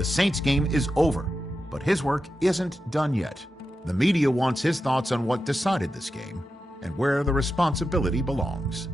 The Saints game is over, but his work isn't done yet. The media wants his thoughts on what decided this game and where the responsibility belongs.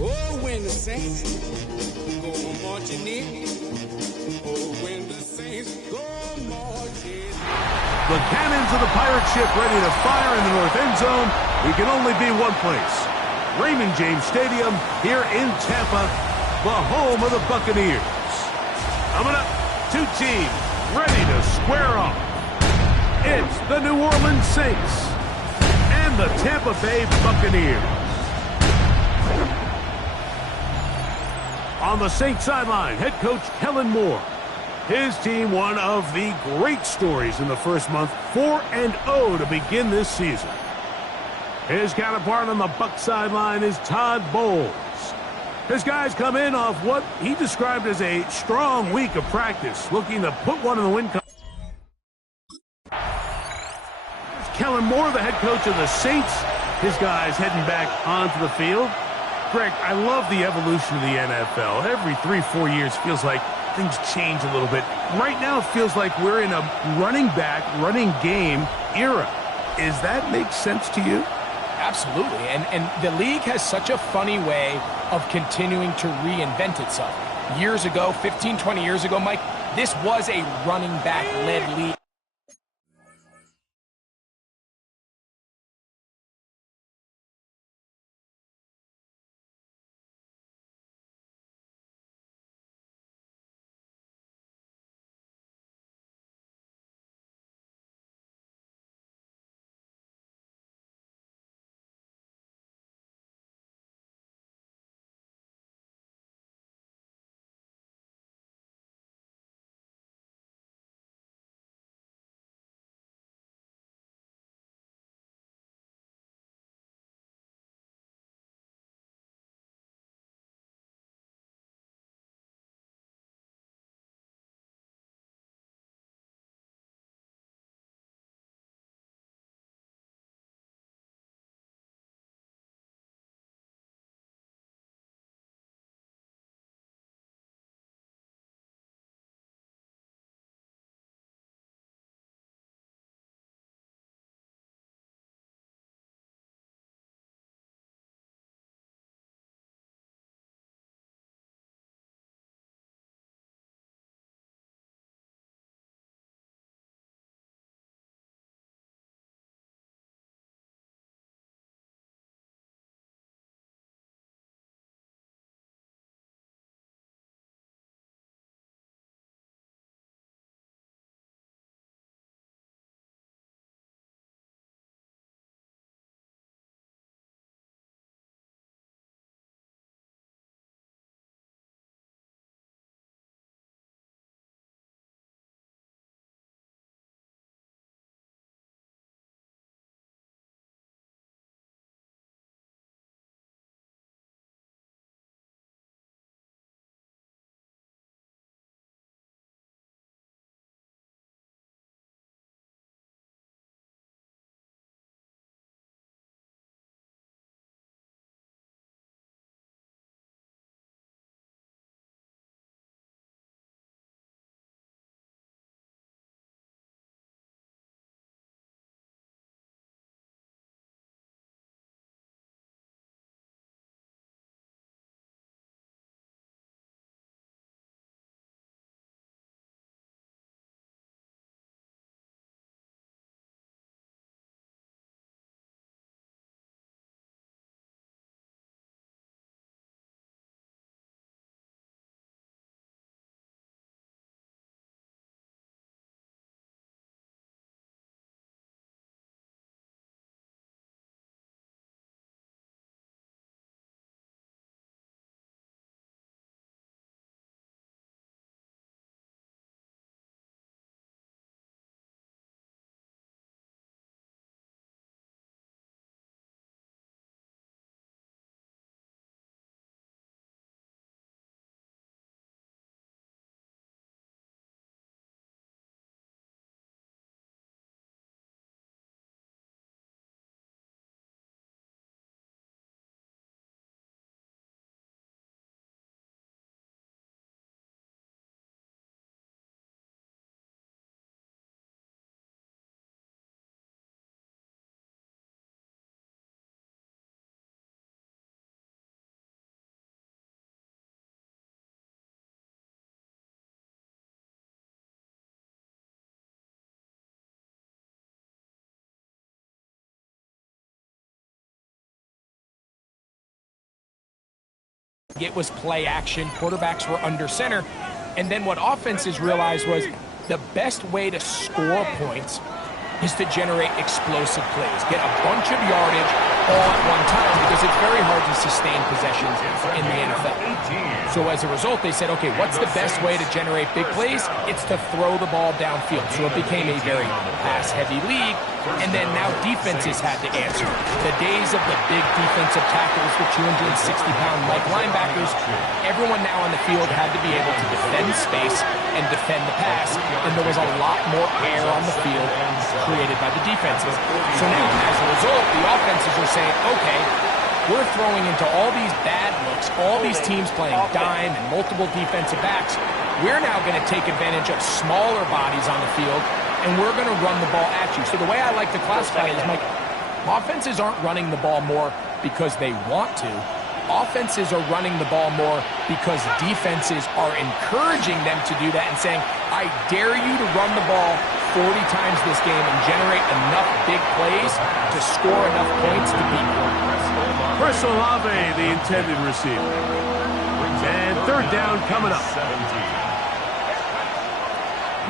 Oh, when the Saints go marching in. Oh, when the Saints go marching in. The cannons of the pirate ship ready to fire in the north end zone. We can only be one place. Raymond James Stadium here in Tampa, the home of the Buccaneers. Coming up, two teams ready to square off. It's the New Orleans Saints and the Tampa Bay Buccaneers. On the Saints sideline, head coach Kellen Moore. His team, one of the great stories in the first month, 4-0 to begin this season. His counterpart on the Bucs sideline is Todd Bowles. His guys come in off what he described as a strong week of practice, looking to put one in the win column. Kellen Moore, the head coach of the Saints. His guys heading back onto the field. Greg, I love the evolution of the NFL. Every 3-4 years feels like things change a little bit. Right now it feels like we're in a running back, running game era. Is that make sense to you? Absolutely, and the league has such a funny way of continuing to reinvent itself. Years ago, 15, 20 years ago, Mike, this was a running back-led league. It was play action. Quarterbacks were under center. And then what offenses realized was the best way to score points is to generate explosive plays. Get a bunch of yardage all at one time because it's very hard to sustain possessions in the NFL. So as a result, they said, okay, what's the best way to generate big plays? It's to throw the ball downfield. So it became a very pass-heavy league, and then now defenses had to answer. The days of the big defensive tackles, the 260-pound Mike linebackers, everyone now on the field had to be able to defend space and defend the pass, and there was a lot more air on the field created by the defenses. So now, as a result, the offenses are saying, okay, we're throwing into all these bad looks, all these teams playing dime and multiple defensive backs. We're now going to take advantage of smaller bodies on the field, and we're going to run the ball at you. So the way I like to classify it is, Mike, offenses aren't running the ball more because they want to. Offenses are running the ball more because defenses are encouraging them to do that and saying, I dare you to run the ball 40 times this game and generate enough big plays to score enough points to beat you. Chris Olave, the intended receiver. And third down coming up.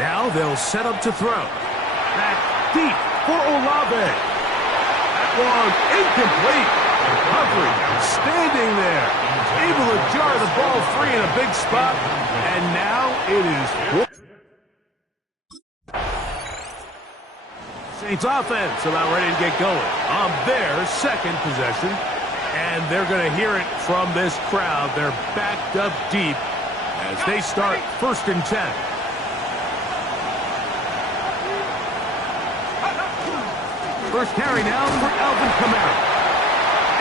Now they'll set up to throw. Back deep for Olave. That one incomplete. Recovery, standing there, able to jar the ball free in a big spot, and now it is Saints offense about ready to get going on their second possession, and they're going to hear it from this crowd. They're backed up deep as they start 1st and 10. First carry now for Alvin Kamara.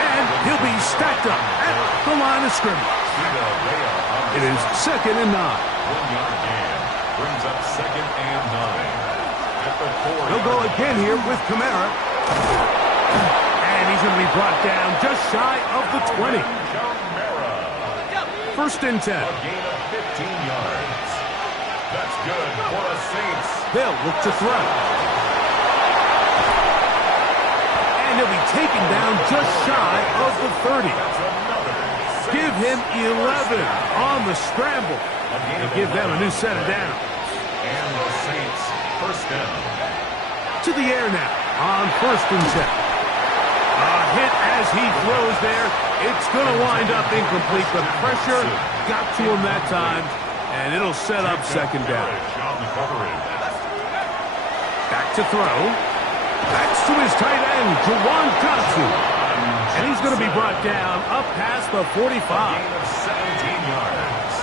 And he'll be stacked up at the line of scrimmage. It is 2nd and 9. 1-yard gain brings up 2nd and 9. At the 4. He'll go again here with Kamara. And he's going to be brought down just shy of the 20. 1st and 10. A gain of 15 yards. That's good for the Saints. They'll look to throw. And he'll be taken down just shy of the 30. Give him 11 on the scramble. And give them a new set of downs. And the Saints, 1st down. To the air now on 1st and 10. A hit as he throws there. It's going to wind up incomplete. The pressure got to him that time, and it'll set up 2nd down. Back to throw. That's to his tight end, Juwan Johnson. And he's going to be brought down up past the 45. 17 yards.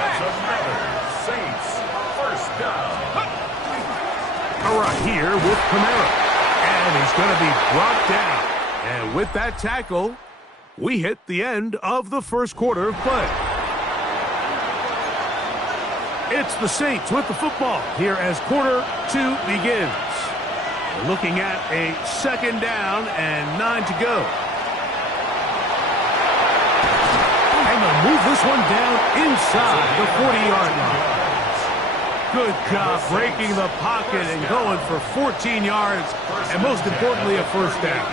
That's another Saints 1st down. All right, here with Kamara. And he's going to be brought down. And with that tackle, we hit the end of the 1st quarter of play. It's the Saints with the football here as quarter 2 begins. We're looking at a 2nd down and 9 to go. And they'll move this one down inside the 40-yard line. Good job breaking the pocket and going for 14 yards, and most importantly, a 1st down.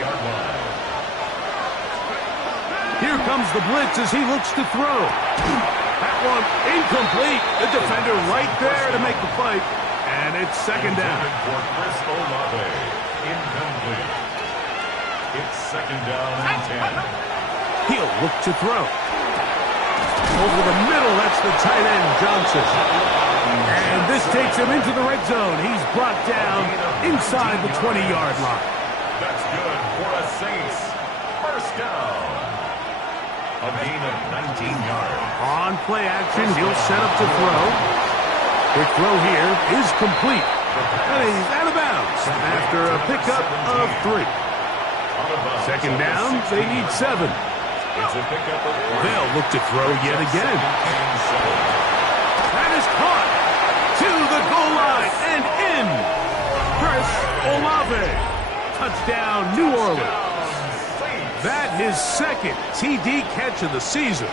Here comes the blitz as he looks to throw. That one incomplete. The defender right there to make the play. And it's 2nd down. For Chris Olave. Incomplete. It's 2nd down and 10. He'll look to throw. Over the middle, that's the tight end, Johnson. And this takes him into the red zone. He's brought down inside the 20-yard line. That's good for the Saints. 1st down. A gain of 19 yards. On play action, he'll set up to throw. Quick throw here is complete. And he's out of bounds after a pickup of 3. 2nd down, they need 7. It's a pickup of 3. They'll look to throw yet again. That is caught to the goal line and in. Chris Olave. Touchdown, New Orleans. That his 2nd TD catch of the season.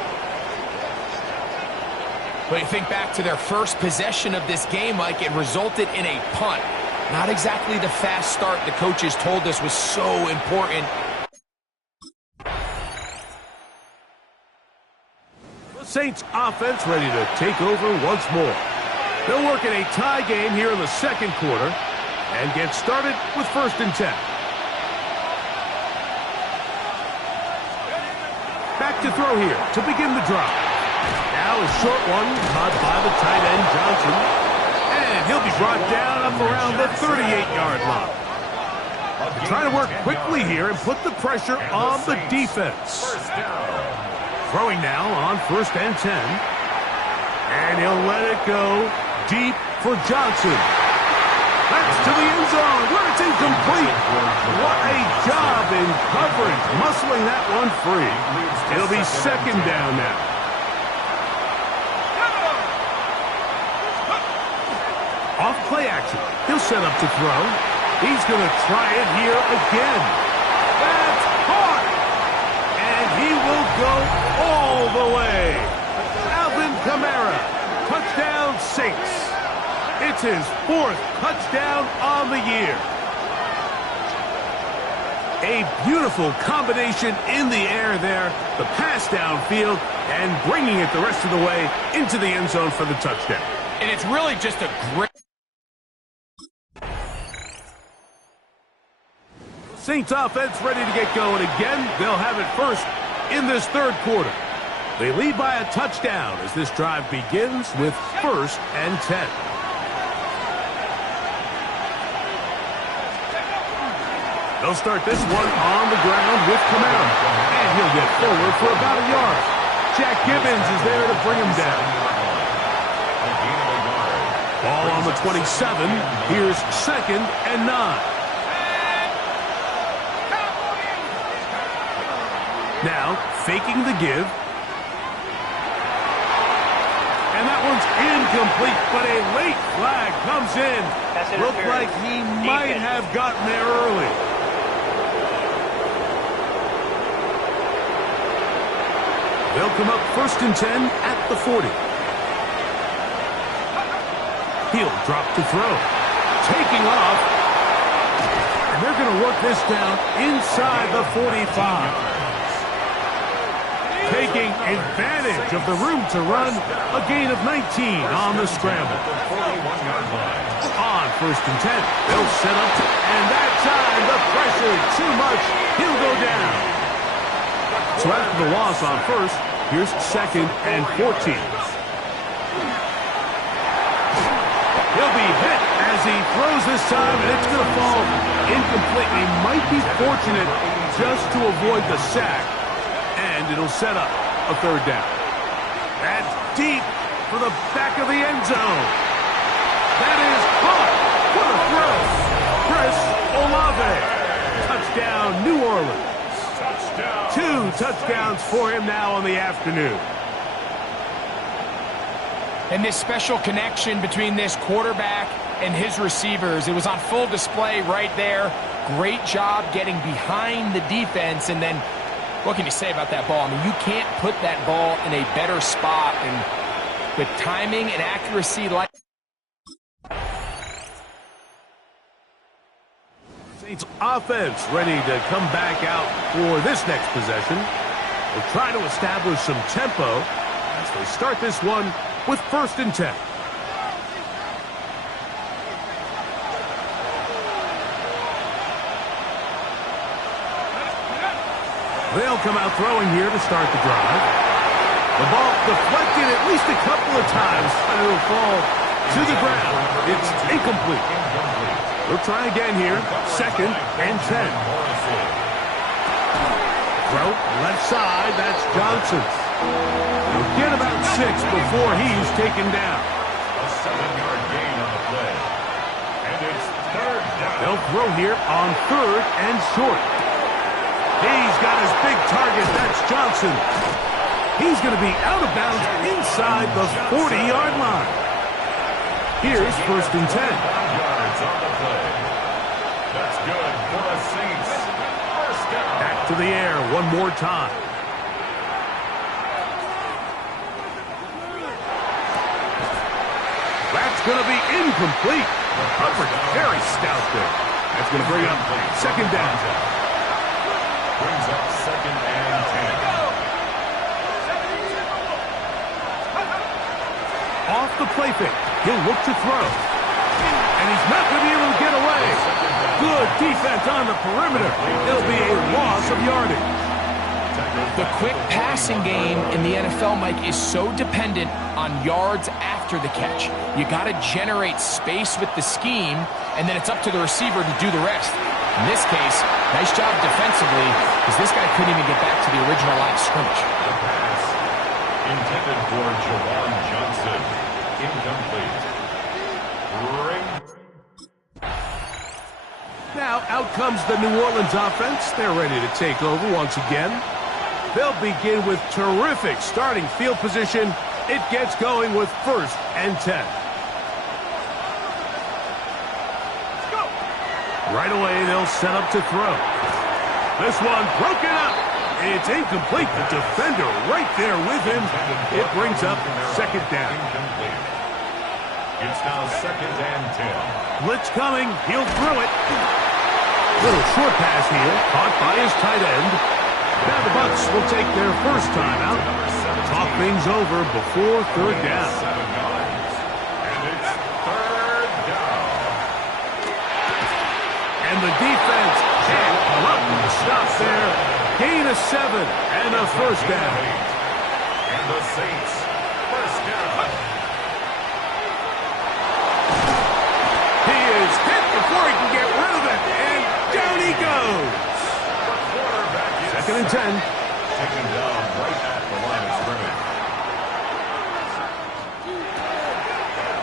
But you think back to their first possession of this game, Mike, it resulted in a punt. Not exactly the fast start the coaches told us was so important. Saints offense ready to take over once more. They'll work in a tie game here in the second quarter and get started with 1st and 10. Back to throw here to begin the drive. Now a short one caught by the tight end Johnson. And he'll be brought down up around the 38-yard line. They're trying to work quickly here and put the pressure on the defense. Throwing now on 1st and 10. And he'll let it go deep for Johnson. That's to the end zone where it's incomplete. What a job in coverage, muscling that one free. It'll be 2nd down now. Off play action. He'll set up to throw. He's going to try it here again. That's caught. And he will go all the way. Alvin Kamara. Touchdown, Saints. It's his 4th touchdown on the year. A beautiful combination in the air there. The pass downfield and bringing it the rest of the way into the end zone for the touchdown. And it's really just a great... Saints offense ready to get going again. They'll have it first in this 3rd quarter. They lead by a touchdown as this drive begins with 1st and 10. They'll start this one on the ground with Kamara. And he'll get forward for about a yard. Jack Gibbons is there to bring him down. Ball on the 27. Here's 2nd and 9. Now, faking the give. And that one's incomplete, but a late flag comes in. Looked like he might have gotten there early. They'll come up 1st and 10 at the 40. He'll drop to throw. Taking off. And they're going to work this down inside the 45. Taking advantage of the room to run, a gain of 19 on the scramble. On 1st and 10, they'll set up, and that time the pressure too much, he'll go down. So after the loss on 1st, here's 2nd and 14. He'll be hit as he throws this time, and it's going to fall incomplete. He might be fortunate just to avoid the sack. And it'll set up a 3rd down. That's deep for the back of the end zone. That is caught. What a throw. Chris Olave. Touchdown, New Orleans. 2 touchdowns for him now on the afternoon. And this special connection between this quarterback and his receivers, it was on full display right there. Great job getting behind the defense, and then what can you say about that ball? I mean, you can't put that ball in a better spot, and with timing and accuracy like... Saints offense ready to come back out for this next possession. They'll try to establish some tempo as they start this one with 1st and 10. They'll come out throwing here to start the drive. The ball deflected at least a couple of times, and it'll fall to the ground. It's incomplete. We'll try again here. 2nd and 10. Throw left side. That's Johnson. He'll get about 6 before he's taken down. A 7-yard gain on the play. And it's 3rd down. They'll throw here on 3rd and short. He's got his big target. That's Johnson. He's going to be out of bounds inside the 40-yard line. Here's 1st and 10. Yards on the play. That's good for the Saints. 1st down. Back to the air one more time. That's going to be incomplete. Coverage very stout there. That's going to bring up 2nd down. Brings up 2nd and 10. off the play fake. He'll look to throw. And he's not going to be able to get away. Good defense on the perimeter. It'll be a loss of yardage. The quick passing game in the NFL, Mike, is so dependent on yards after the catch. You got to generate space with the scheme, and then it's up to the receiver to do the rest. In this case, nice job defensively, because this guy couldn't even get back to the original line of scrimmage. The pass intended for Jawan Johnson. Incomplete. Ring. Now out comes the New Orleans offense. They're ready to take over once again. They'll begin with terrific starting field position. It gets going with 1st and 10. Right away, they'll set up to throw. This one broken up. It's incomplete. The defender right there with him. It brings up 2nd down. It's now 2nd and 10. Blitz coming. He'll throw it. Little short pass here. Caught by his tight end. Now the Bucs will take their first time out. Talk things over before 3rd down. 7 yards. And it's 3rd down. And the defense can't come up with a stop there. Gain of 7 and a 1st down. And the Saints, 1st down. He is hit before he can get rid of it. And down he goes. The quarterback is 2nd and 10. taken down right at the line of scrimmage.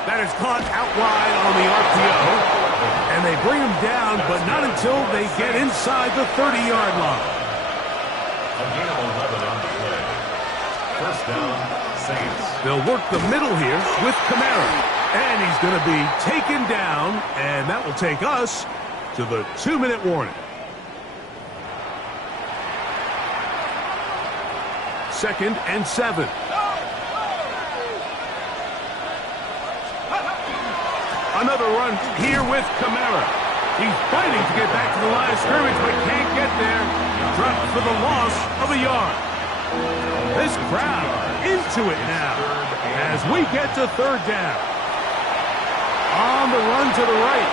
That is caught out wide on the RPO. And they bring him down, but not until they get inside the 30-yard line. A gain of 11 on the play. 1st down, Saints. They'll work the middle here with Kamara. And he's going to be taken down, and that will take us to the 2-minute warning. 2nd and 7. Another run here with Kamara. He's fighting to get back to the line of scrimmage, but can't get there. Dropped for the loss of a yard. This crowd into it now as we get to 3rd down. On the run to the right.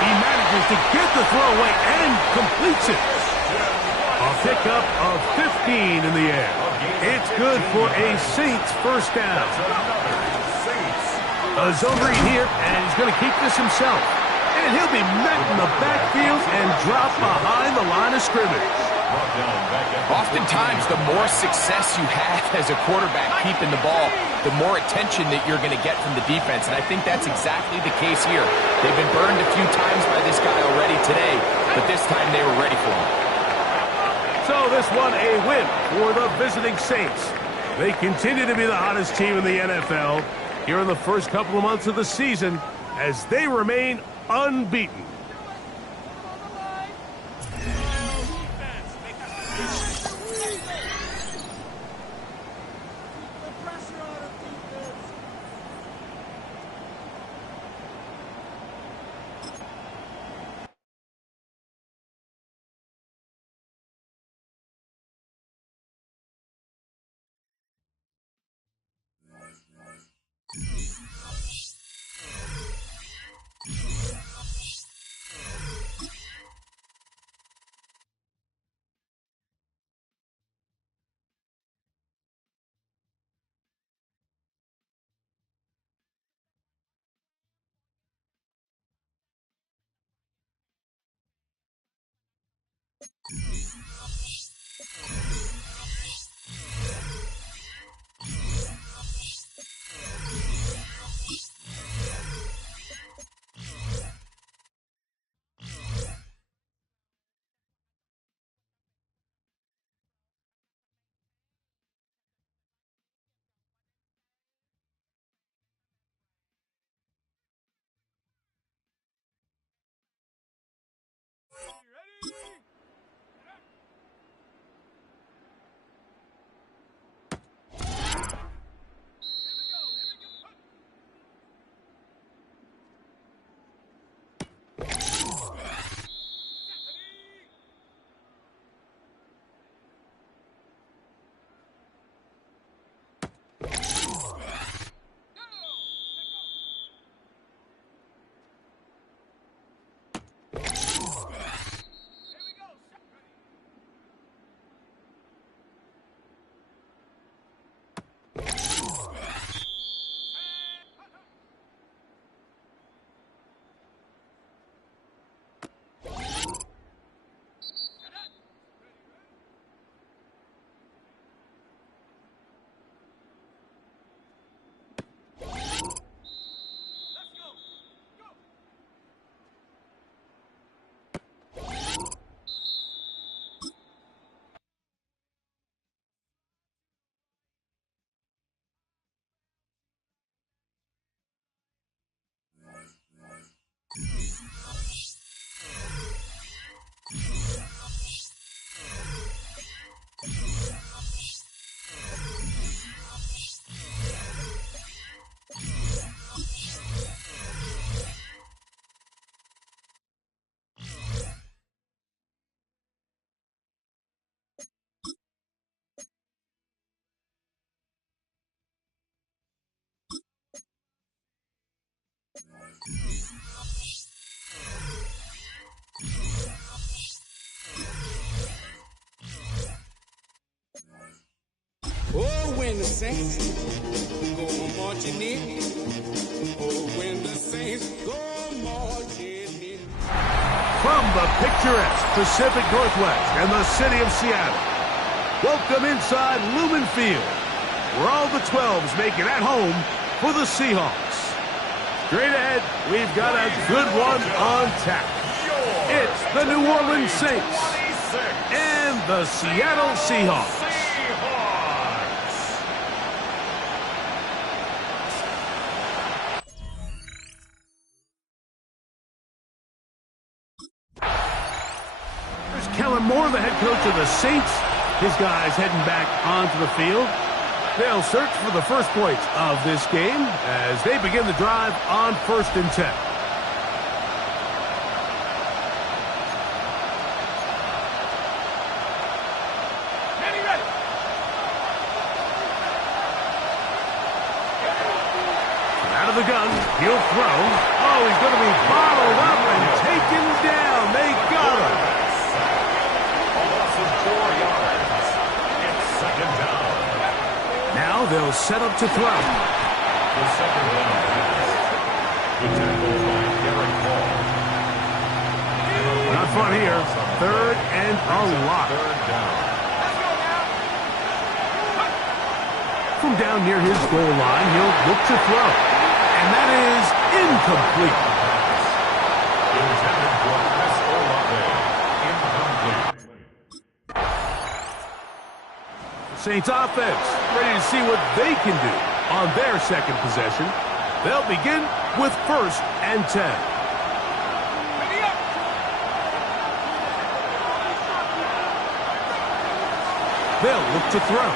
He manages to get the throw away and completes it. A pickup of 15 in the air. It's good for a Saints 1st down. A zone read here, and he's going to keep this himself. And he'll be met in the backfield and drop behind the line of scrimmage. Oftentimes, the more success you have as a quarterback keeping the ball, the more attention that you're going to get from the defense. And I think that's exactly the case here. They've been burned a few times by this guy already today, but this time they were ready for him. So this one a win for the visiting Saints. They continue to be the hottest team in the NFL here in the first couple of months of the season as they remain unbeaten. Oh, when the saints go marching in. Oh, when the saints go marching in. From the picturesque Pacific Northwest and the city of Seattle, welcome inside Lumen Field, where all the 12s make it at home for the Seahawks. Straight ahead, we've got a good one on tap. It's the New Orleans Saints and the Seattle Seahawks. Kellen Moore, the head coach of the Saints. His guys heading back onto the field. They'll search for the first points of this game as they begin the drive on 1st and 10. Out of the gun, he'll throw. Oh, he's going to be bottled up and taken down. They got him. Now they'll set up to throw. The second down pass. The tackle by Derek Hall. Not fun here. 3rd and a lot. 3rd down. From down near his goal line, he'll look to throw. And that is incomplete. Intended for Chris Olave. Incomplete. Saints offense ready to see what they can do on their second possession. They'll begin with 1st and 10. They'll look to throw.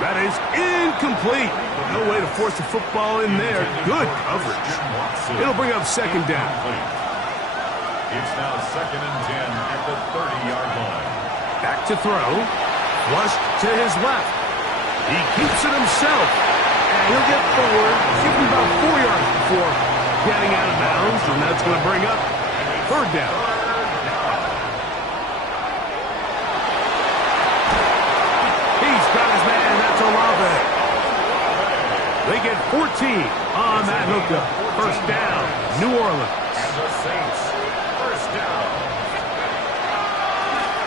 That is incomplete. No way to force the football in there. Good coverage. It'll bring up 2nd down. It's now 2nd and 10 at the 30-yard line. Back to throw. Flushed to his left. He keeps it himself. And he'll get forward. Give him about 4 yards before getting out of bounds. And that's going to bring up 3rd down. He's got his man. That's Olave. They get 14 on that hookup. 1st down, New Orleans. And the Saints, 1st down.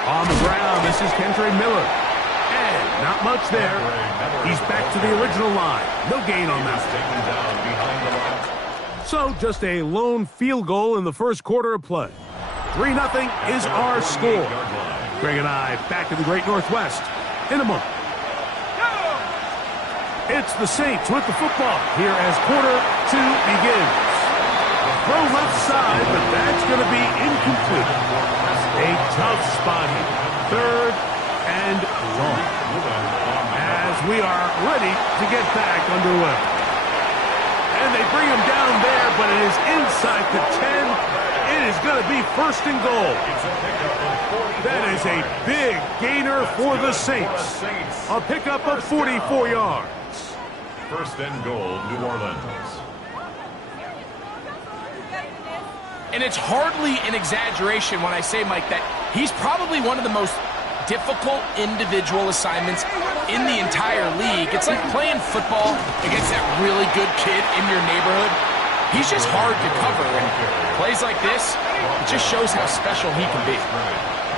On the ground, this is Kentre Miller. And not much there. He's back to the original line. No gain on that. Taken down behind the line. So just a lone field goal in the first quarter of play. 3-0 is our score. Greg and I back in the Great Northwest in a moment. It's the Saints with the football here as quarter 2 begins. Throw left side, but that's going to be incomplete. A tough spot here. 3rd and long. As we are ready to get back underway. And they bring him down there, but it is inside the 10. It is going to be 1st and goal. That is a big gainer for the Saints. A pickup of 44 yards. 1st and goal, New Orleans. And it's hardly an exaggeration when I say, Mike, that he's probably one of the most difficult individual assignments in the entire league. It's like playing football against that really good kid in your neighborhood. He's just hard to cover, and plays like this, it just shows how special he can be.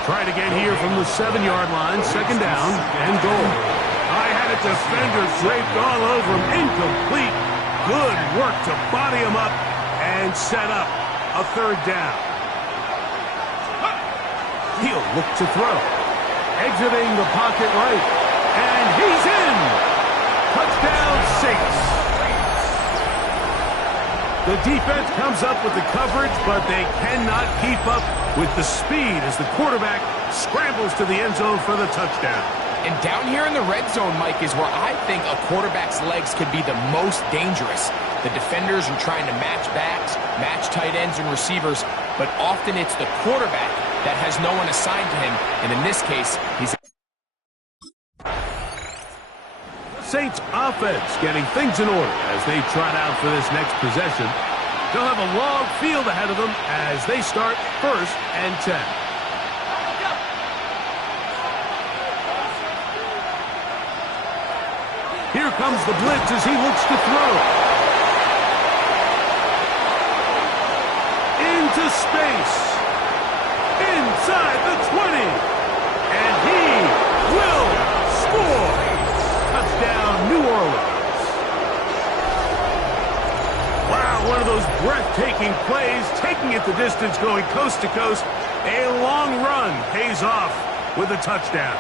Try to get here from the 7-yard line, 2nd down, and goal. I had a defender draped all over him, incomplete. Good work to body him up and set up a 3rd down. He'll look to throw. Exiting the pocket right. And he's in! Touchdown, Saints. The defense comes up with the coverage, but they cannot keep up with the speed as the quarterback scrambles to the end zone for the touchdown. And down here in the red zone, Mike, is where I think a quarterback's legs could be the most dangerous. The defenders are trying to match backs, match tight ends and receivers, but often it's the quarterback that has no one assigned to him, and in this case, he's... Saints offense getting things in order as they trot out for this next possession. They'll have a long field ahead of them as they start 1st and 10. Here comes the blitz as he looks to throw. Into space. Inside the 20. And he will score. Touchdown, New Orleans. Wow, one of those breathtaking plays, taking it the distance, going coast to coast. A long run pays off with a touchdown.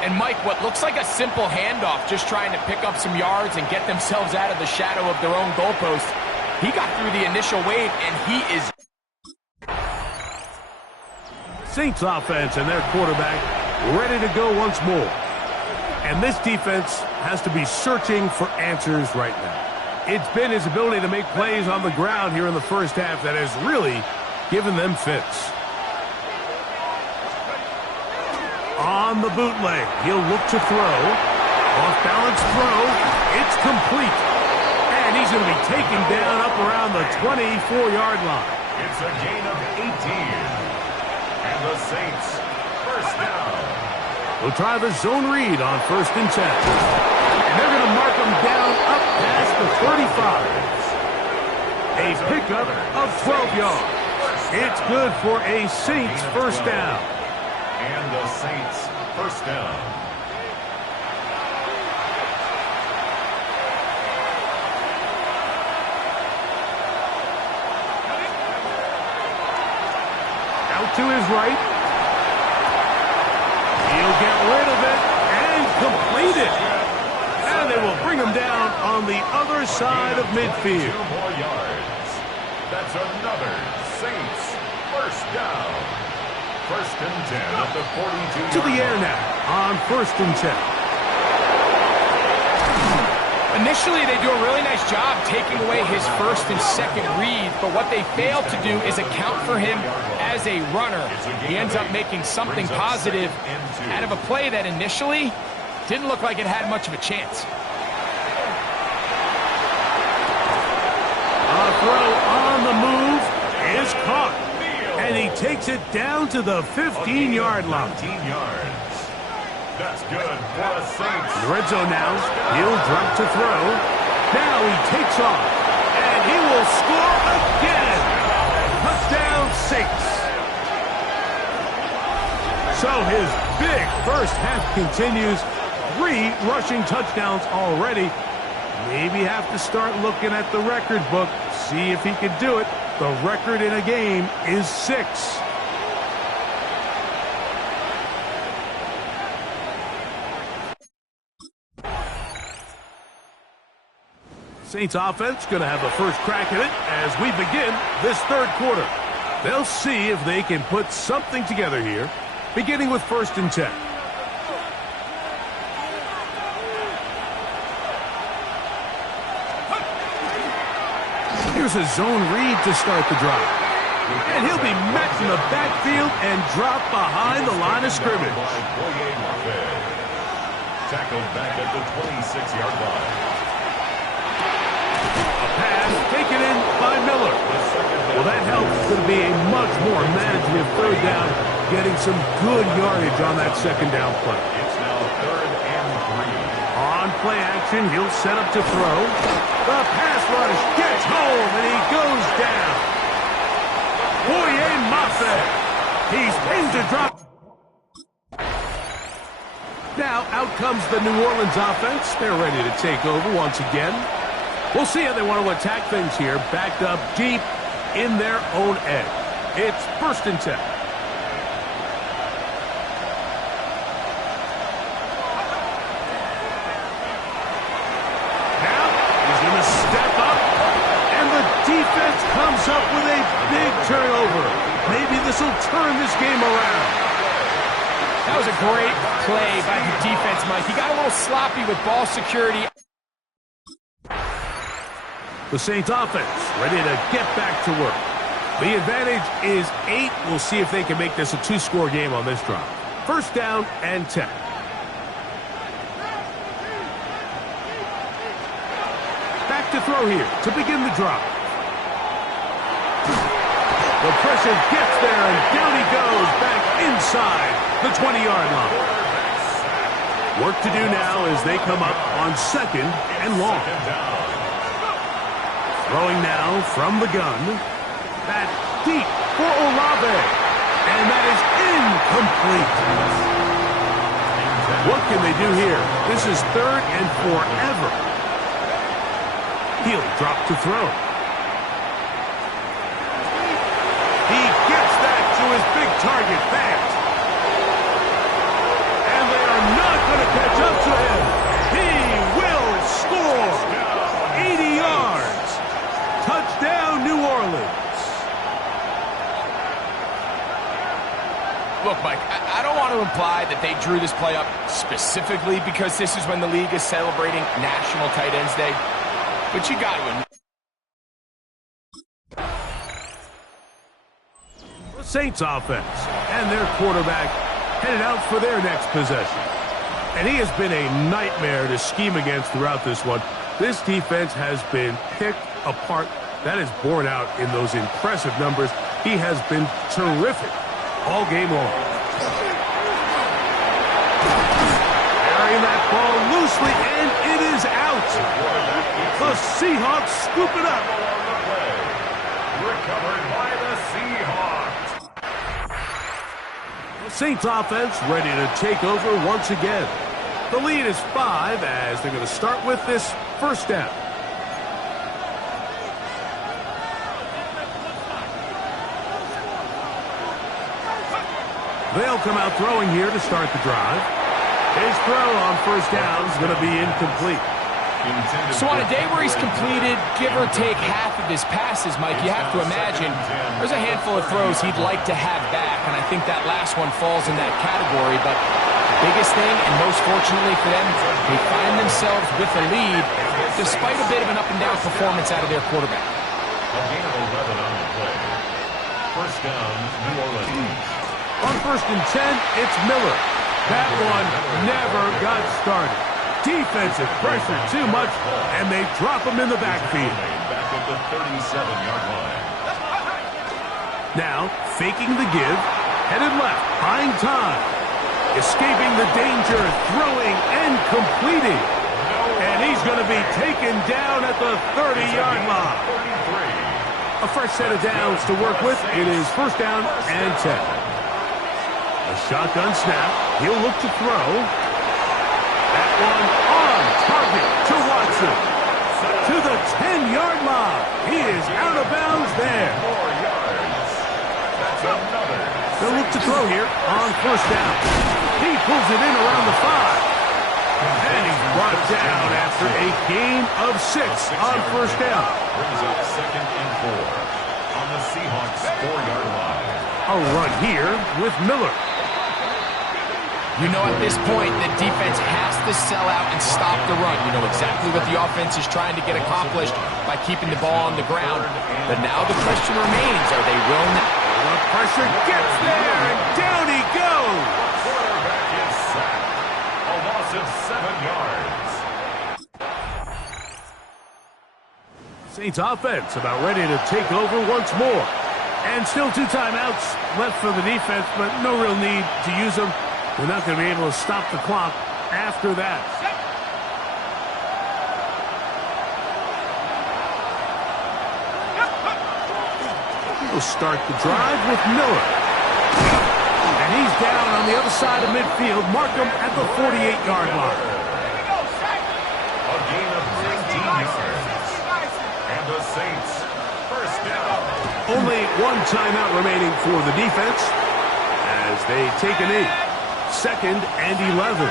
And Mike, what looks like a simple handoff, just trying to pick up some yards and get themselves out of the shadow of their own goalpost. He got through the initial wave, and he is... Saints offense and their quarterback ready to go once more. And this defense has to be searching for answers right now. It's been his ability to make plays on the ground here in the first half that has really given them fits. On the bootleg, he'll look to throw. Off-balance throw. It's complete. And he's going to be taken down up around the 24-yard line. It's a gain of 18. And the Saints, 1st down. We'll try the zone read on 1st and 10. And they're going to mark him down up past the 35. A pickup of 12 yards. It's good for a Saints 1st down. And the Saints, 1st down. Out to his right. He'll get rid of it and complete it. And they will bring him down on the other side of midfield. 2 more yards. That's another Saints 1st down. 1st and 10 at the 42. To the air now on 1st and 10. Initially, they do a really nice job taking away his 1st and 2nd read, but what they fail to do is account for him as a runner. He ends up making something positive out of a play that initially didn't look like it had much of a chance. A throw on the move is caught. And he takes it down to the 15-yard line. 19 yards. That's good for a Saints. In the red zone now. He'll drop to throw. Now he takes off. And he will score again. Touchdown, Saints. So his big first half continues. 3 rushing touchdowns already. Maybe have to start looking at the record book. See if he can do it. The record in a game is 6. Saints offense going to have the first crack at it as we begin this 3rd quarter. They'll see if they can put something together here, beginning with 1st and 10. Here's a zone read to start the drive. And he'll be met in the backfield and dropped behind the line of scrimmage. Tackled back at the 26-yard line. A pass taken in by Miller. Well, that helps. It's going to be a much more manageable 3rd down, getting some good yardage on that 2nd down play. It's now 3rd and 3. On play action, he'll set up to throw. The pass rush gets home, and he goes down. Boye Mafe. He's pinned to drop. Now, out comes the New Orleans offense. They're ready to take over once again. We'll see how they want to attack things here, backed up deep in their own end. It's 1st and 10. Defense comes up with a big turnover. Maybe this will turn this game around. That was a great play by the defense, Mike. He got a little sloppy with ball security. The Saints offense ready to get back to work. The advantage is 8. We'll see if they can make this a 2-score game on this drive. 1st down and 10. throw here to begin the drive. The pressure gets there, and down he goes back inside the 20-yard line. Work to do now as they come up on 2nd and long. Throwing now from the gun. That's deep for Olave. And that is incomplete. What can they do here? This is 3rd and forever. He'll drop to throw. He gets that to his big target there. And they are not going to catch up to him. He will score. 80 yards. Touchdown, New Orleans. Look, Mike, I don't want to imply that they drew this play up specifically because this is when the league is celebrating National Tight Ends Day, but you got to admit. The Saints offense and their quarterback headed out for their next possession. And he has been a nightmare to scheme against throughout this one. This defense has been picked apart. That is borne out in those impressive numbers. He has been terrific all game long. Carrying that ball loosely, and it is out. The Seahawks scoop it up. Recovered by the Seahawks. The Saints offense ready to take over once again. The lead is 5 as they're going to start with this first down. They'll come out throwing here to start the drive. His throw on first down is going to be incomplete. So on a day where he's completed, give or take half of his passes, Mike, you have to imagine there's a handful of throws he'd like to have back, and I think that last one falls in that category. But the biggest thing, and most fortunately for them, they find themselves with a lead despite a bit of an up-and-down performance out of their quarterback. A gain of 11 on the play. First down, New Orleans. On 1st and 10, it's Miller. That one never got started. Defensive pressure too much, and they drop him in the backfield. Back at the 37-yard line. Now, faking the give, headed left, buying time. Escaping the danger, throwing and completing. And he's going to be taken down at the 30-yard line. A fresh set of downs to work with. It is first down and 10. A shotgun snap. He'll look to throw. That one on target to Watson. To the 10-yard line. He is out of bounds there. 4 yards. That's another. They'll look to throw here on first down. He pulls it in around the 5. And he's brought down after a gain of 6 on first down. Brings up 2nd and 4 on the Seahawks 4-yard line. A run here with Miller. You know at this point the defense has to sell out and stop the run. You know exactly what the offense is trying to get accomplished by keeping the ball on the ground. But now the question remains, are they willing to... The pressure gets there, and down he goes. Quarterback is sacked. A loss of 7 yards. Saints offense about ready to take over once more. And still 2 timeouts left for the defense, but no real need to use them. They're not going to be able to stop the clock after that. We'll start the drive with Miller. And he's down on the other side of midfield. Mark him at the 48-yard line. A gain of 19 yards. And the Saints, first down. Only 1 timeout remaining for the defense as they take a knee. 2nd and 11.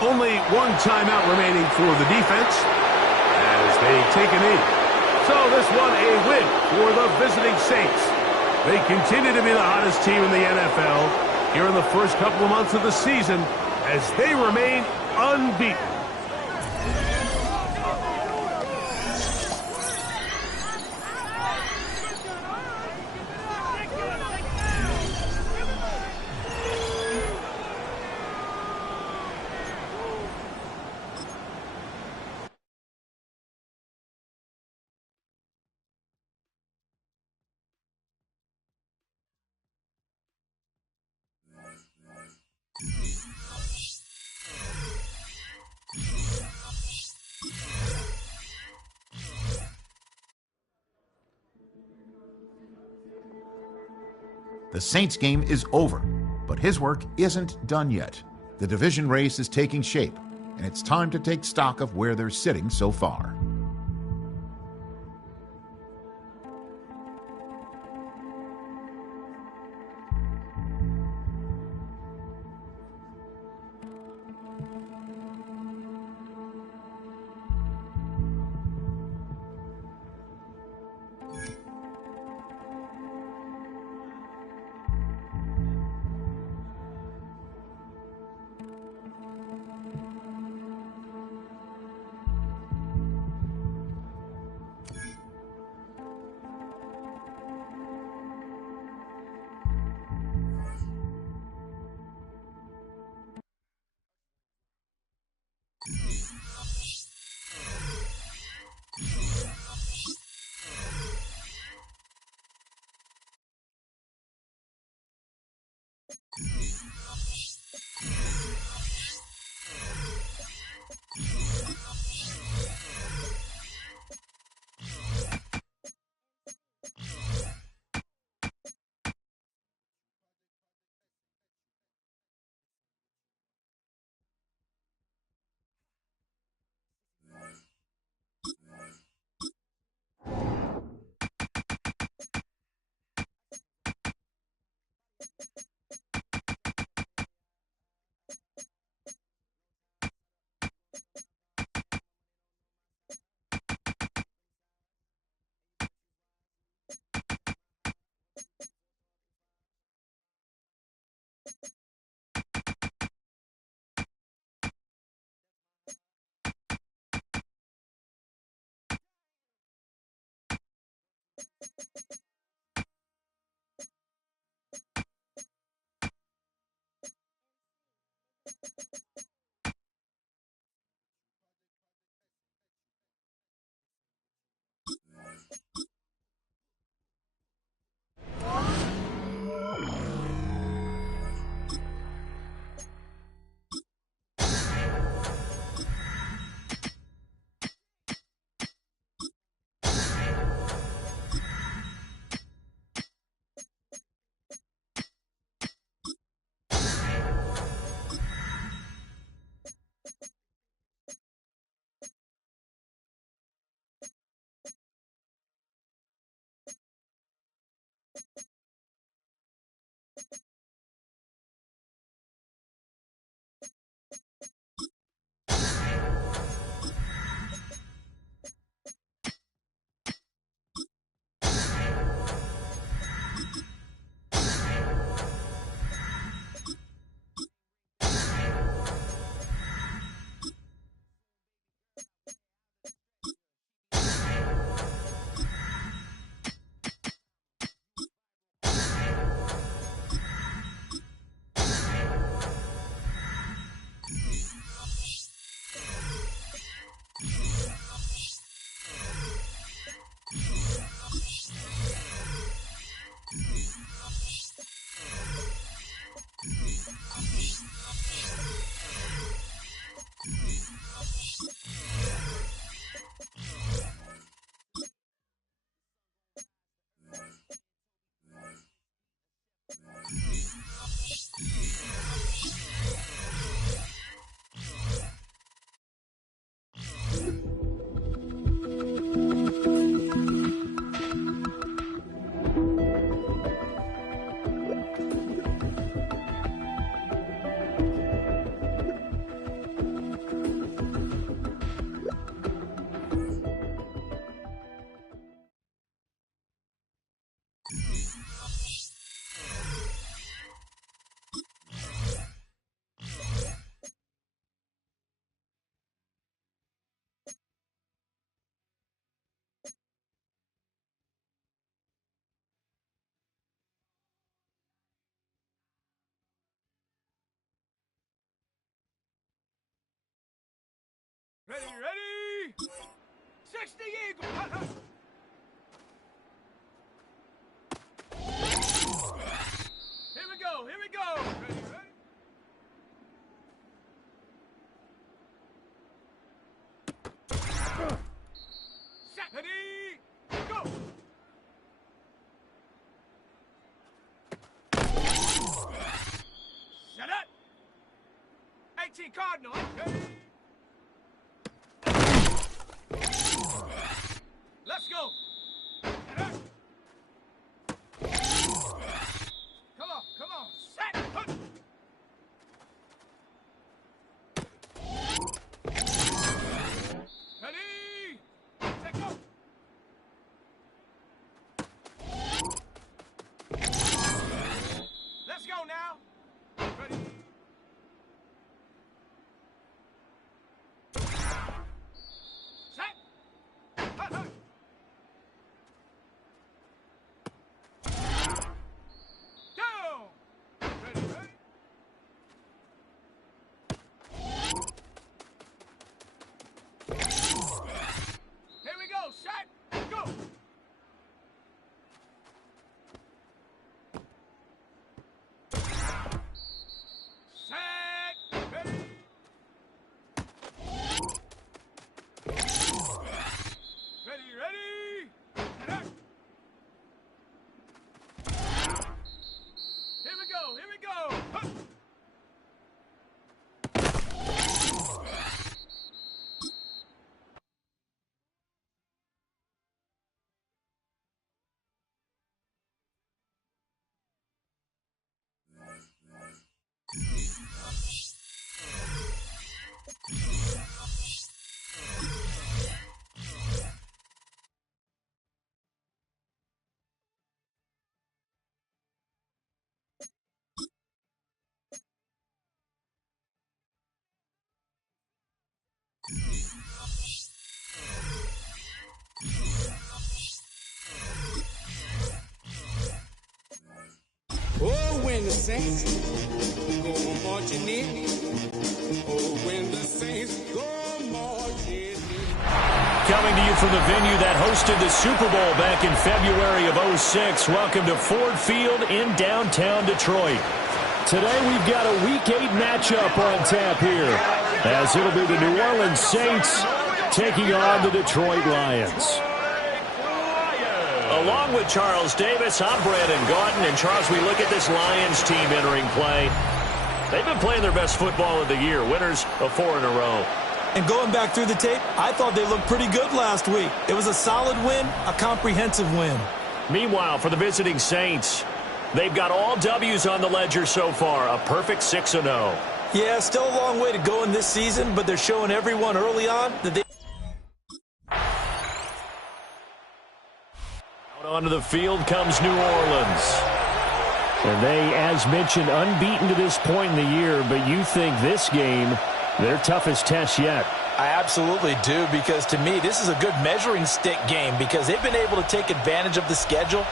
Only 1 timeout remaining for the defense as they take a knee. So this one a win for the visiting Saints. They continue to be the hottest team in the NFL, here in the first couple of months of the season as they remain unbeaten. The Saints game is over, but his work isn't done yet. The division race is taking shape, and it's time to take stock of where they're sitting so far. Ready? 60 Eagle. Here we go. Ready? Set. Ready, go. Set up. 18 Cardinal. Ready. Let's go. Come on. Set. Ready. Set, go. Let's go now. Ready. Set. Down. Ready. Here we go. Set. Go. Set. Ready. Ready. Here we go. Huh. Oh, when the saints go marching in. Oh, when the saints go marching in. Coming to you from the venue that hosted the Super Bowl back in February of '06. Welcome to Ford Field in downtown Detroit. Today we've got a Week 8 matchup on tap here, as it'll be the New Orleans Saints taking on the Detroit Lions. Along with Charles Davis, I'm Brandon Gaudin. And Charles, we look at this Lions team entering play. They've been playing their best football of the year, winners of 4 in a row. And going back through the tape, I thought they looked pretty good last week. It was a solid win, a comprehensive win. Meanwhile, for the visiting Saints, they've got all W's on the ledger so far, a perfect 6-0. Yeah, still a long way to go in this season, but they're showing everyone early on that they... Out onto the field comes New Orleans. And they, as mentioned, unbeaten to this point in the year, but you think this game, their toughest test yet. I absolutely do, because to me, this is a good measuring stick game because they've been able to take advantage of the schedule.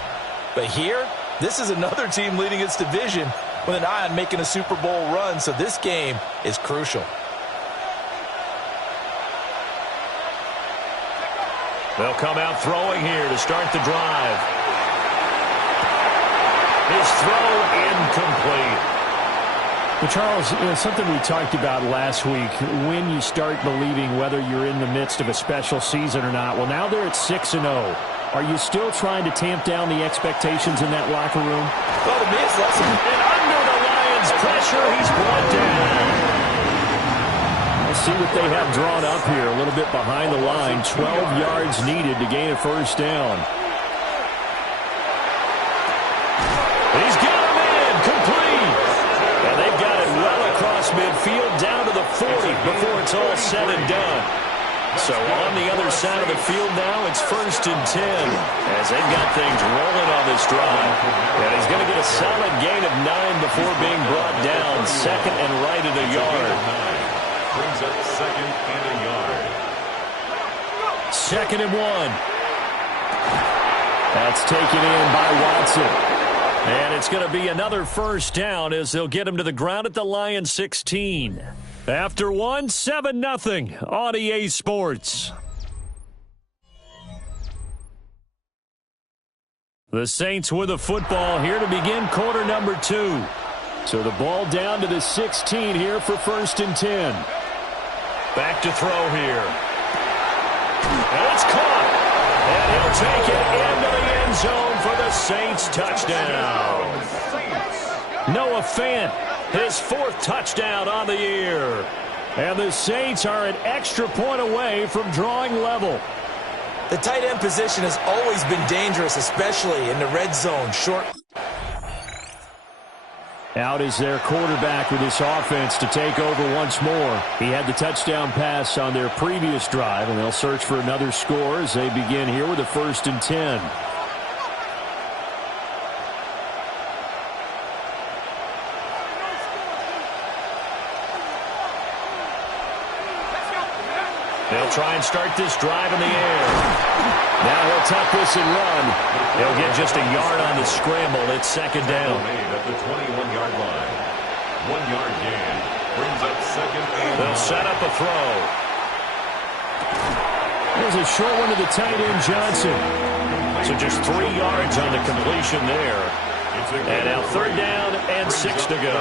But here, this is another team leading its division with an eye on making a Super Bowl run, so this game is crucial. They'll come out throwing here to start the drive. His throw incomplete. Well, Charles, something we talked about last week, when you start believing whether you're in the midst of a special season or not. Well, now they're at 6-0. Are you still trying to tamp down the expectations in that locker room? Well, to me, it's less than... And under the Lions' pressure, he's brought down. Let's see what they have drawn up here. A little bit behind the line. 12 yards needed to gain a first down. He's got him in, complete. And they've got it well across midfield, down to the 40 before it's all said and done. So on the other side of the field now, it's 1st and 10 as they've got things rolling on this drive. And he's going to get a solid gain of 9 before being brought down. 2nd and right at a yard. Brings up 2nd and a yard. 2nd and 1. That's taken in by Watson. And it's going to be another first down as they'll get him to the ground at the Lions 16. After one, 7-0 on EA Sports. The Saints with the football here to begin quarter number 2. So the ball down to the 16 here for 1st and 10. Back to throw here. And it's caught. And he'll take it into the end zone for the Saints touchdown. Noah Fant, his 4th touchdown on the year. And the Saints are an extra point away from drawing level. The tight end position has always been dangerous, especially in the red zone. Short. Out is their quarterback with this offense to take over once more. He had the touchdown pass on their previous drive, and they'll search for another score as they begin here with a 1st and 10. They'll try and start this drive in the air. Now he'll tuck this and run. He'll get just a yard on the scramble. It's 2nd down. At the 21-yard line. 1-yard gain. Brings up 2nd and They'll set up a throw. There's a short one to the tight end, Johnson. So just 3 yards on the completion there. And now 3rd down and 6 to go.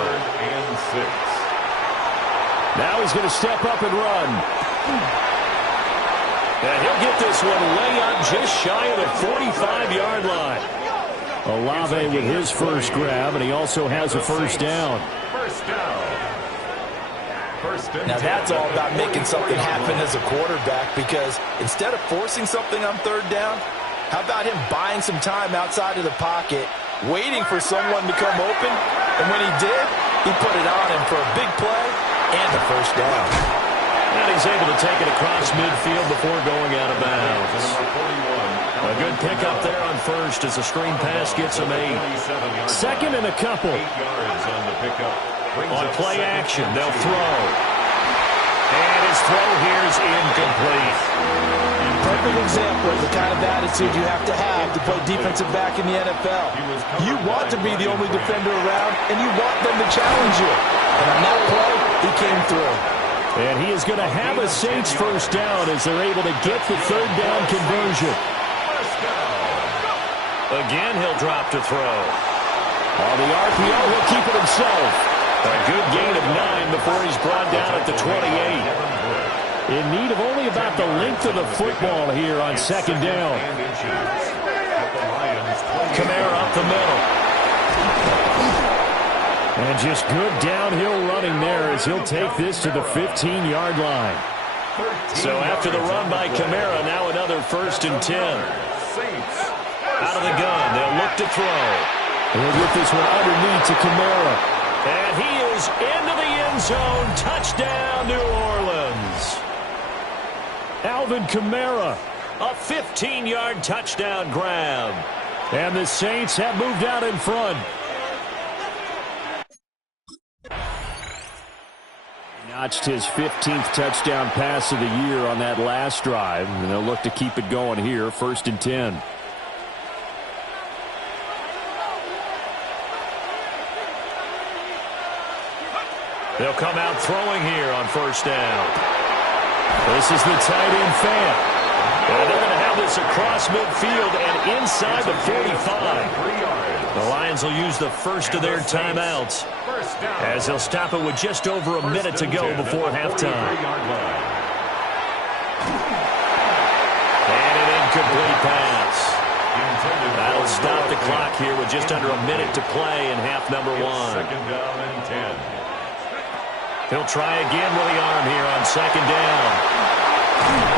Now he's going to step up and run. And he'll get this one way up just shy of the 45-yard line. Olave with his first grab, and he also has a 1st down. Now that's all about making something happen as a quarterback, because instead of forcing something on 3rd down, how about him buying some time outside of the pocket, waiting for someone to come open, and when he did, he put it on him for a big play and a 1st down. And he's able to take it across midfield before going out of bounds. A good pickup there on 1st as the screen pass gets him 8. 2nd and a couple. On play action, they'll throw. And his throw here is incomplete. Perfect example of the kind of attitude you have to play defensive back in the NFL. You want to be the only defender around, and you want them to challenge you. And on that play, he came through. And he is going to have a Saints 1st down as they're able to get the 3rd down conversion. Again, he'll drop to throw. On the RPO, he'll keep it himself. A good gain of 9 before he's brought down at the 28. In need of only about the length of the football here on 2nd down. Kamara up the middle. And just good downhill running there as he'll take this to the 15-yard line. So after the run by Kamara, now another 1st and 10. Out of the gun, they'll look to throw. He'll get this one underneath to Kamara. And he is into the end zone. Touchdown, New Orleans. Alvin Kamara, a 15-yard touchdown grab. And the Saints have moved out in front. Notched his 15th touchdown pass of the year on that last drive, and they'll look to keep it going here, 1st and 10. They'll come out throwing here on 1st down. This is the tight end Fant. And they're going to have this across midfield and inside the 45. The Lions will use the first of their timeouts as they'll stop it with just over a minute to go before halftime. And an incomplete pass. That'll stop the clock here with just under a minute to play in half number 1. 2nd down and 10. He'll try again with the arm here on 2nd down.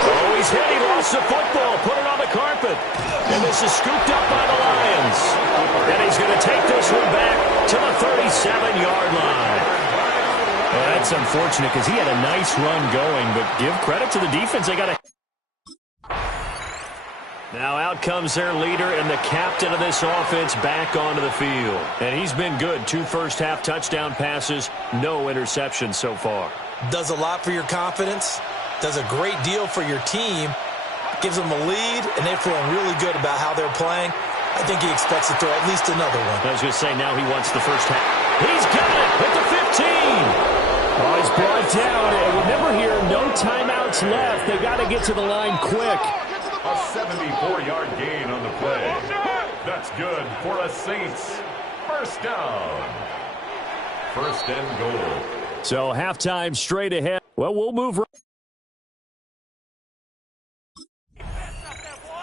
Oh, he's hit. He lost the football. Put it on the carpet. And this is scooped up by the Lions. And he's going to take this one back to the 37-yard line. Well, that's unfortunate because he had a nice run going, but give credit to the defense. They got a... Now out comes their leader and the captain of this offense back onto the field. And he's been good. 2 first-half touchdown passes, no interceptions so far. Does a lot for your confidence. Does a great deal for your team. Gives them a lead, and they're feeling really good about how they're playing. I think he expects to throw at least another one. I was going to say now he wants the first half. He's got it at the 15. Oh, he's brought down. And remember here, no timeouts left. They got to get to the line quick. A 74-yard gain on the play. That's good for a Saints first down. First and goal. So halftime straight ahead. Well, we'll move right.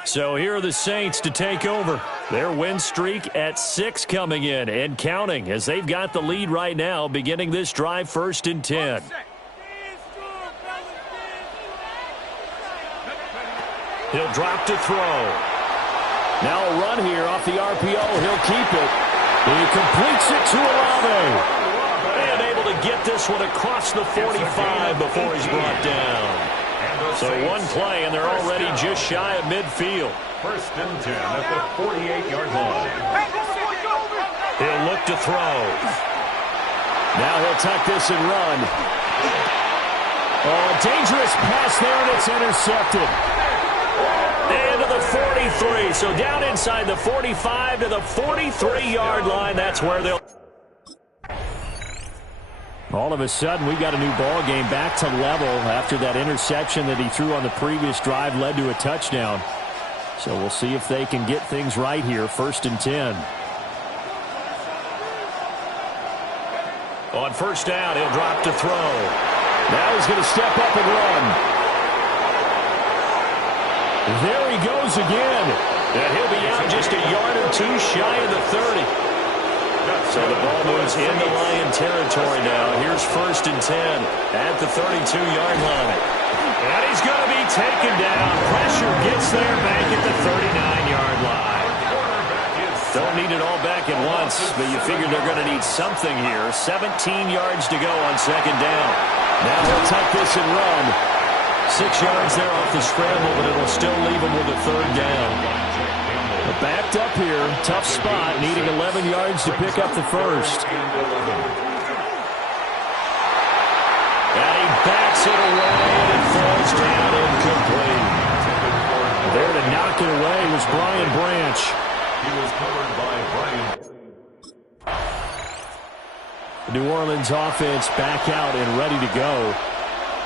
So here are the Saints to take over. Their win streak at 6 coming in and counting as they've got the lead right now beginning this drive 1st and 10. He'll drop to throw. Now a run here off the RPO. He'll keep it. He completes it to Olave. And able to get this one across the 45 before he's brought down. So one play, and they're already just shy of midfield. First and 10 at the 48-yard line. He'll look to throw. Now he'll tuck this and run. Oh, a dangerous pass there, and it's intercepted. Into the 43. So down inside the 45 to the 43-yard line. That's where they'll... All of a sudden, we've got a new ball game back to level after that interception that he threw on the previous drive led to a touchdown. So we'll see if they can get things right here. 1st and 10. On first down, he'll drop to throw. Now he's going to step up and run. There he goes again. And he'll be out just a yard or two shy of the 30. So the ball moves into Lion territory now. Here's 1st and 10 at the 32-yard line. And he's going to be taken down. Pressure gets there back at the 39-yard line. Don't need it all back at once, but you figure they're going to need something here. 17 yards to go on 2nd down. Now he'll tuck this and run. 6 yards there off the scramble, but it'll still leave him with a 3rd down. Backed up here, tough spot, needing 11 yards to pick up the first. And he backs it away and falls down incomplete. There to knock it away was Brian Branch. He was covered by Brian. The New Orleans offense back out and ready to go.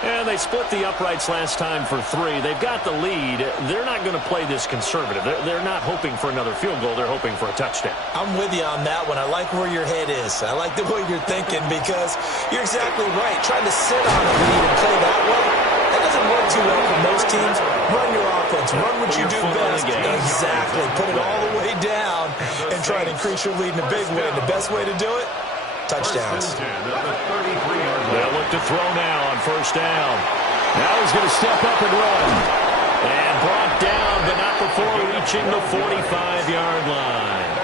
And they split the uprights last time for 3. They've got the lead. They're not going to play this conservative. They're not hoping for another field goal. They're hoping for a touchdown. I'm with you on that one. I like where your head is. I like the way you're thinking because you're exactly right. Trying to sit on a lead and play that way, that doesn't work too well for most teams. Run your offense. Run what you do best. Exactly. Put it all the way down and try to increase your lead in a big way. And the best way to do it, touchdowns. They'll look to throw now on 1st down. Now he's going to step up and run. And brought down, but not before reaching the 45-yard line.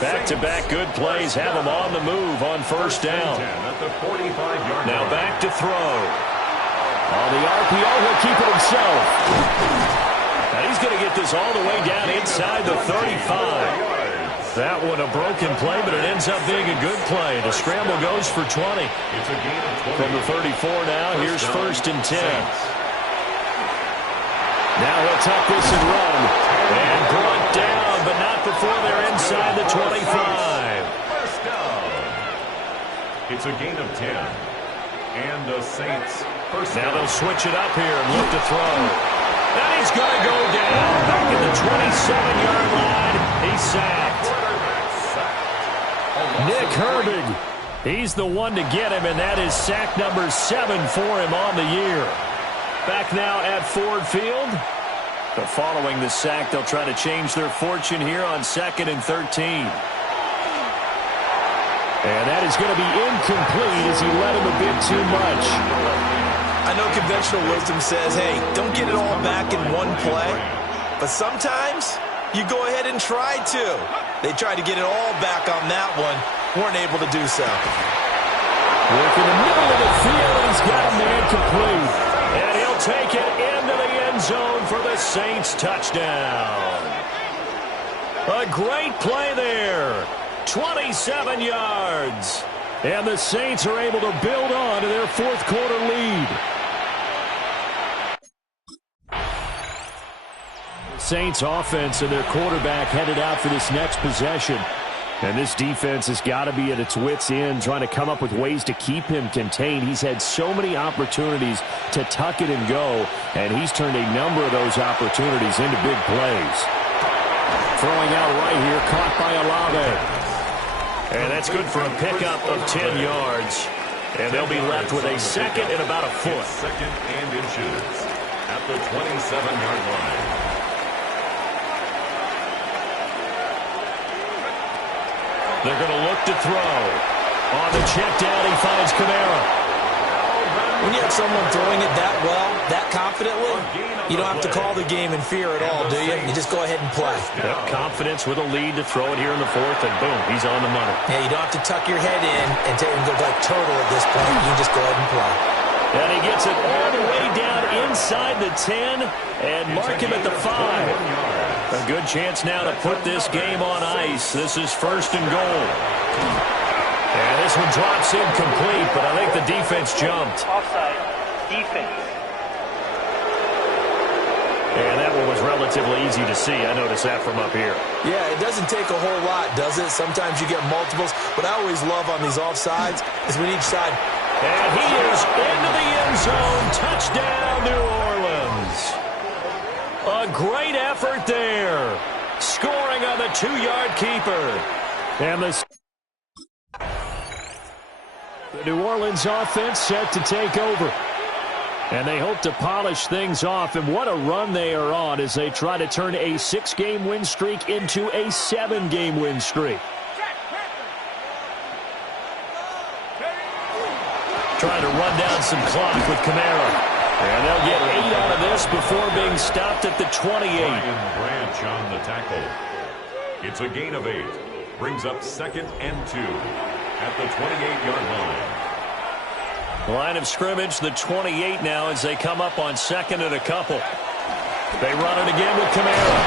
Back-to-back good plays have him on the move on 1st down. Now back to throw. On the RPO, he'll keep it himself. Now he's going to get this all the way down inside the 35. That one a broken play, but it ends up being a good play. The scramble goes for 20. From the 34 now, here's 1st and 10. Now he'll tuck this and run. And brought down, but not before they're inside the 25. First down. It's a gain of 10. And the Saints first down. Now they'll switch it up here and look to throw. And he's going to go down back at the 27-yard line. He's sacked. Nick Herbig, he's the one to get him, and that is sack number 7 for him on the year. Back now at Ford Field. But following the sack, they'll try to change their fortune here on 2nd and 13. And that is going to be incomplete as he led him a bit too much. I know conventional wisdom says, hey, don't get it all back in one play. But sometimes you go ahead and try to. They tried to get it all back on that one. Weren't able to do so. Work in the middle of the field, and he's got a man complete. And he'll take it into the end zone for the Saints touchdown. A great play there. 27 yards. And the Saints are able to build on to their 4th quarter lead. Saints offense and their quarterback headed out for this next possession. And this defense has got to be at its wits' end, trying to come up with ways to keep him contained. He's had so many opportunities to tuck it and go, and he's turned a number of those opportunities into big plays. Throwing out right here, caught by Olave. And that's good for a pickup of 10 yards. And they'll be left with a second and about a foot. Second and inches at the 27-yard line. They're going to look to throw. On the check down, he finds Kamara. When you have someone throwing it that well, that confidently, you don't have to call the game in fear at all, do you? You just go ahead and play. Yep, confidence with a lead to throw it here in the fourth, and boom, he's on the money. Yeah, you don't have to tuck your head in and take him to like total at this point. You just go ahead and play. And he gets it all the way down inside the 10 and mark him at the 5. A good chance now to put this game on ice. This is first and goal. And this one drops incomplete, but I think the defense jumped. Offside. Defense. And that one was relatively easy to see. I noticed that from up here. Yeah, it doesn't take a whole lot, does it? Sometimes you get multiples. What I always love on these offsides is when each side... And he is into the end zone. Touchdown, New Orleans. A great effort there. Scoring on the 2-yard keeper. And the New Orleans offense set to take over. And they hope to polish things off. And what a run they are on as they try to turn a 6-game win streak into a 7-game win streak. Trying to run down some clock with Kamara. And they'll get 8 out of this before being stopped at the 28. Ryan Branch on the tackle. It's a gain of 8. Brings up second and 2 at the 28-yard line. Line of scrimmage, the 28 now as they come up on second and a couple. They run it again with Kamara.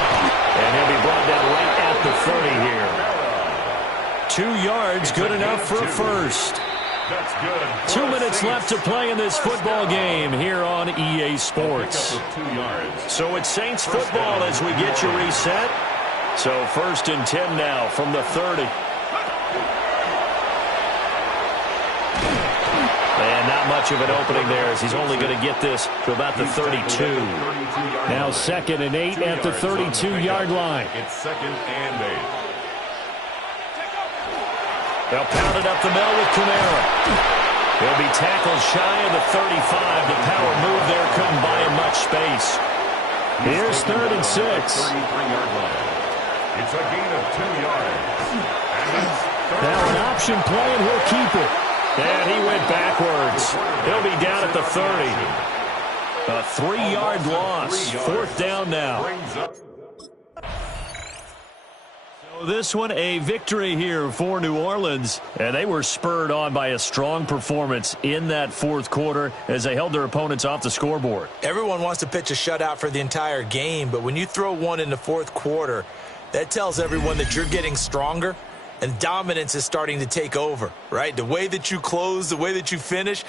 And he'll be brought down right at the 30 here. 2 yards, good enough for a first. That's good. 2 minutes left to play in this football game here on EA Sports. So it's Saints football as we get you reset. So first and 10 now from the 30. And not much of an opening there as he's only going to get this to about the 32. Now second and 8 at the 32-yard line. It's second and 8. They'll pound it up the middle with Kamara. He'll be tackled shy of the 35. The power move there couldn't buy him much space. Here's third and 6. 33-yard line. It's a gain of 2 yards. Now an option play, and he'll keep it. And he went backwards. He'll be down at the 30. A 3-yard loss. Fourth down now. This one a victory here for New Orleans, and they were spurred on by a strong performance in that fourth quarter as they held their opponents off the scoreboard. Everyone wants to pitch a shutout for the entire game, but when you throw one in the fourth quarter, that tells everyone that you're getting stronger and dominance is starting to take over, right? The way that you close, the way that you finish,